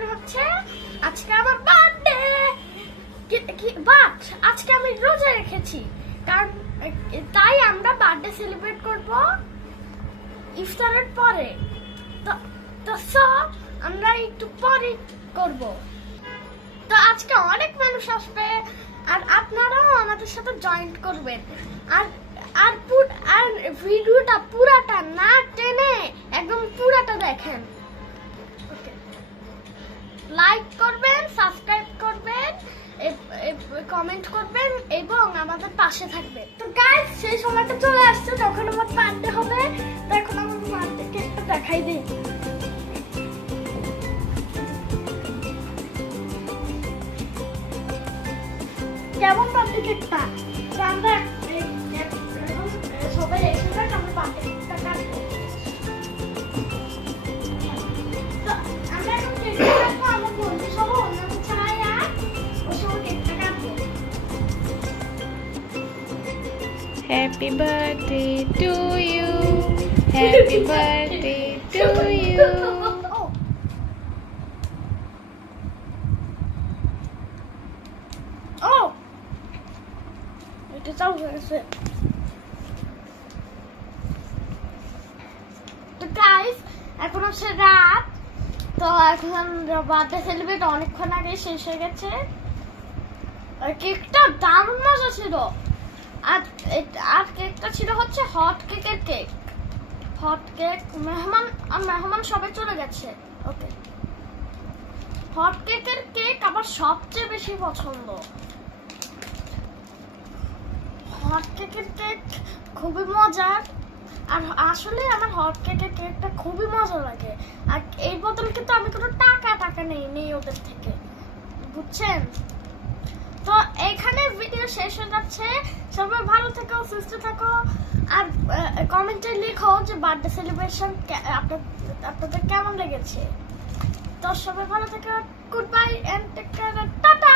কারণ হচ্ছে আজকে আমার বার্থডে। বাট আজকে আমি রোজা রেখেছি, কারণ তাই আমরা বার্থডে সেলিব্রেট করব ইফতারের পরে। তো আমরা একটু পরে করব। তো আজকে অনেক মানুষ আসবে, আর আপনারাও আমাদের সাথে জয়েন করবেন। আর ভিডিওটা পুরাটা না টেনে একদম পুরাটা দেখেন। লাইক করবেন, সাবস্ক্রাইব করবেন, কমেন্ট করবেন এবং আমাদের পাশে থাকবেন। তো গাইস, সেই সময়টা চলে আসছে যখন আমার বার্থডে হবে। তো এখন আমার বার্থডে কেকটা দেখাই দিই। কেমন বার্থডে কেকটা? তো আমরা সবাই এসে যাক, আমরা বার্থডে কেকটা কাটবো। তো আমরা এখন কেকটা কাটবো, আমার বন্ধু সহ অন্যান্য ছাড়াই আর ওর সহ কেকটা কাটবো। Happy birthday to you. Happy birthday to you. এটা চালু হয়ে গেছে। তো গাইস, এখন হচ্ছে রাত। তো এখন বার্থডে সেলিব্রেট অনেকক্ষণ আগে শেষ হয়ে গেছে। কেকটা দারুণ মজা ছিল। আর কেকটা ছিল হচ্ছে হট কেকের কেক। হট কেক মেহমান সবাই চলে গেছে। ওকে, হট কেকের কেক আমার সবচেয়ে বেশি পছন্দ। হট কেকের কেক খুবই মজার, আর আসলে আমার হট কেকের কেকটা খুবই মজা লাগে। আর এই বদলে কিন্তু আমি কোনো টাকা নেই ওদের থেকে, বুঝছেন? তো এখানে ভিডিও শেষ হয়ে যাচ্ছে। সবাই ভালো থেকো, সুস্থ থাকো, আর কমেন্টে লিখো যে বার্থডে সেলিব্রেশন আপনাদের কেমন লেগেছে। তো সবাই ভালো থেকো, good bye and take care, tata.